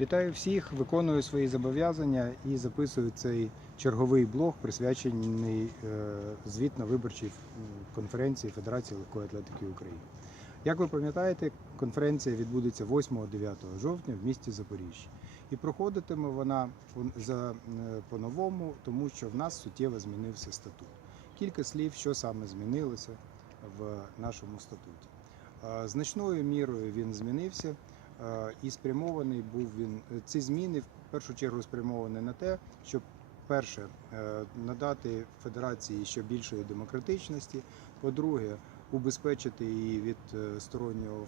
Вітаю всіх, виконую свої зобов'язання і записую цей черговий блог, присвячений е, звітно-виборчій конференції Федерації легкої атлетики України. Як ви пам'ятаєте, конференція відбудеться 8-9 жовтня в місті Запоріжжя. І проходитиме вона е, по-новому, тому що в нас суттєво змінився статут. Кілька слів, що саме змінилося в нашому статуті. Е, Значною мірою він змінився. Е, і спрямований був він. Ці зміни в першу чергу спрямовані на те, щоб перше е, надати федерації ще більшої демократичності. По-друге, убезпечити її від е, стороннього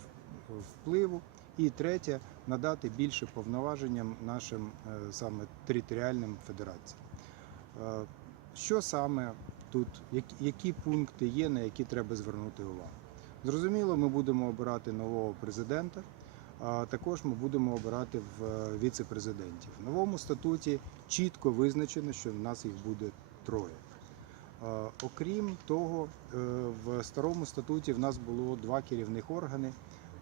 впливу. І третє надати більше повноваженням нашим е, саме територіальним федераціям. Е, Що саме тут, які пункти є, на які треба звернути увагу? Зрозуміло, ми будемо обирати нового президента. Також ми будемо обирати в е, віце-президентів. В новому статуті чітко визначено, що в нас їх буде троє. Окрім того, е, в старому статуті в нас було два керівних органи: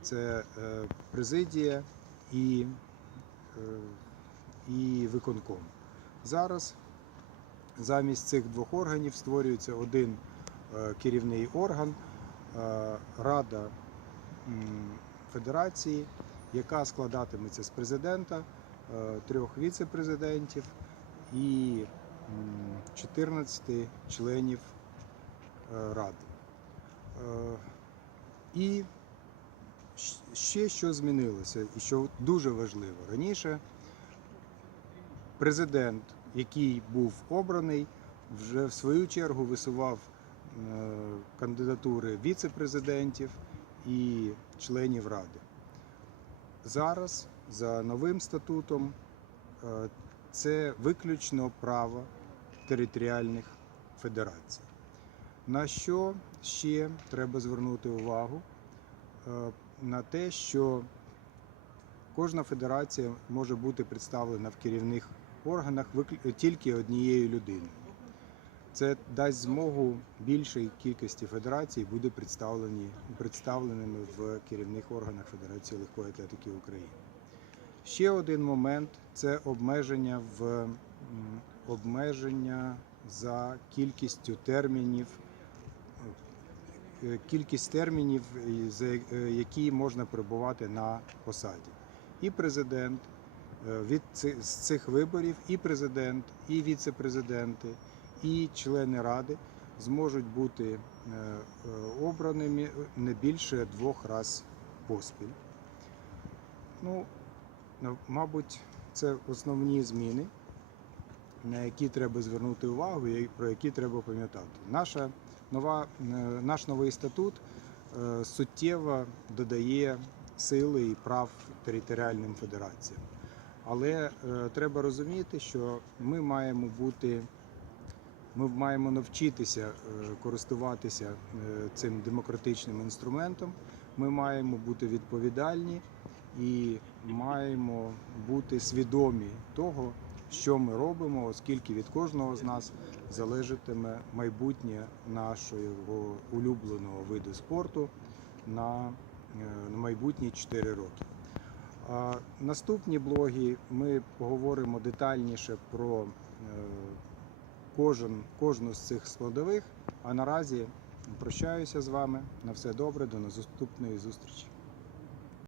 це е, президія і, і виконком. Зараз замість цих двох органів створюється один керівний орган, Рада Федерації, яка складатиметься з президента, е, трьох віце-президентів і 14 членів е, ради. Е, І ще що змінилося, і що дуже важливо. Раніше президент, який був обраний, вже в свою чергу висував кандидатури віце-президентів і членів ради. Зараз за новим статутом е, це виключно право територіальних федерацій. На що ще треба звернути увагу? Е, На те, що кожна федерація може бути представлена в керівних органах тільки однією людиною. Це дасть змогу більшій кількості федерацій бути представлені, представленими в керівних органах Федерації легкої атлетики України. Ще один момент це обмеження в обмеження за кількістю термінів, е, кількість термінів, за е, які можна перебувати на посаді. І президент е, від ци- з цих виборів, і президент, і віце-президенти, і члени ради зможуть бути е, е, обраними не більше двох разів поспіль. Ну, мабуть, це основні зміни, на які треба звернути увагу і про які треба пам'ятати. Наша нова, е, наш новий статут суттєво додає сили і прав територіальним федераціям. Але треба розуміти, що ми маємо бути, ми маємо навчитися е, користуватися е, цим демократичним інструментом. Ми маємо бути відповідальні і маємо бути свідомі того, що ми робимо, оскільки від кожного з нас залежатиме майбутнє нашого улюбленого виду спорту на, е, майбутні 4 роки. Наступні блоги ми поговоримо детальніше про кожен, кожну з цих складових. А наразі прощаюся з вами. На все добре, до наступної зустрічі.